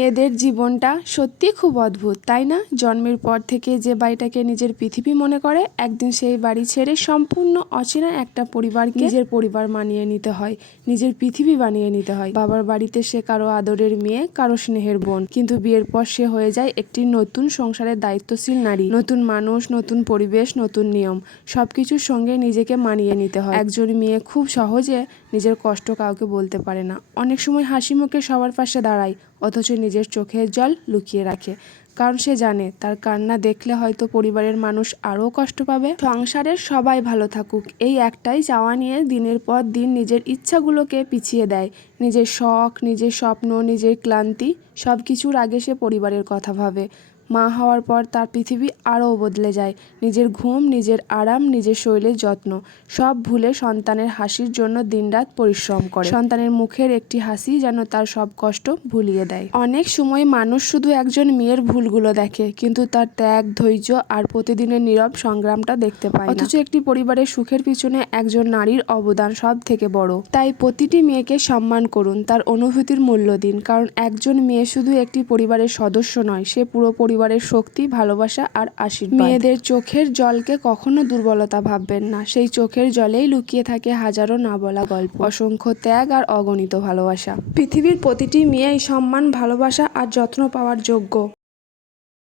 মেয়েদের জীবনটা সত্যি খুব অদ্ভুত, তাই না? জন্মের পর থেকে যে বাড়িটাকে নিজের পৃথিবী মনে করে, একদিন সেই বাড়ি ছেড়ে সম্পূর্ণ অচেনা একটা পরিবারকে নিজের পরিবার মানিয়ে নিতে হয়, নিজের পৃথিবী বানিয়ে নিতে হয়। বাবার বাড়িতে সে কারো আদরের মেয়ে, কারো স্নেহের বোন, কিন্তু বিয়ের পর সে হয়ে যায় একটি নতুন সংসারের দায়িত্বশীল নারী। নতুন মানুষ, নতুন পরিবেশ, নতুন নিয়ম, সবকিছুর সঙ্গে নিজেকে মানিয়ে নিতে হয়। একজন মেয়ে খুব সহজে নিজের কষ্ট কাউকে বলতে পারে না। অনেক সময় হাসি মুখে সবার পাশে দাঁড়ায়, অথচ নিজের চোখের জল লুকিয়ে রাখে, কারণ সে জানে তার কান্না দেখলে হয়তো পরিবারের মানুষ আরও কষ্ট পাবে। সংসারের সবাই ভালো থাকুক, এই একটাই চাওয়া নিয়ে দিনের পর দিন নিজের ইচ্ছাগুলোকে পিছিয়ে দেয়। নিজের শখ, নিজের স্বপ্ন, নিজের ক্লান্তি, সব কিছুর আগে সে পরিবারের কথা ভাবে। মা হওয়ার পর তার পৃথিবী আরও বদলে যায়। নিজের ঘুম, নিজের আরাম, নিজের শরীরের যত্ন সব ভুলে সন্তানের হাসির জন্য দিনরাত পরিশ্রম করে। সন্তানের মুখের একটি হাসি যেন তার সব কষ্ট ভুলিয়ে দেয়। অনেক সময় মানুষ শুধু একজন মেয়ের ভুলগুলো দেখে, কিন্তু তার ত্যাগ, ধৈর্য আর প্রতিদিনের নীরব সংগ্রামটা দেখতে পায় না। অথচ একটি পরিবারের সুখের পিছনে একজন নারীর অবদান সব থেকে বড়। তাই প্রতিটি মেয়েকে সম্মান করুন, তার অনুভূতির মূল্য দিন, কারণ একজন মেয়ে শুধু একটি পরিবারের সদস্য নয়, সে পুরো পরিবারের শক্তি, ভালোবাসা আর আশীর্বাদ। মেয়েদের চোখের জলকে কখনো দুর্বলতা ভাববেন না, সেই চোখের জলেই লুকিয়ে থাকে হাজারো না বলা গল্প, অসংখ্য ত্যাগ আর অগণিত ভালোবাসা। পৃথিবীর প্রতিটি মেয়েই সম্মান, ভালোবাসা আর যত্ন পাওয়ার যোগ্য।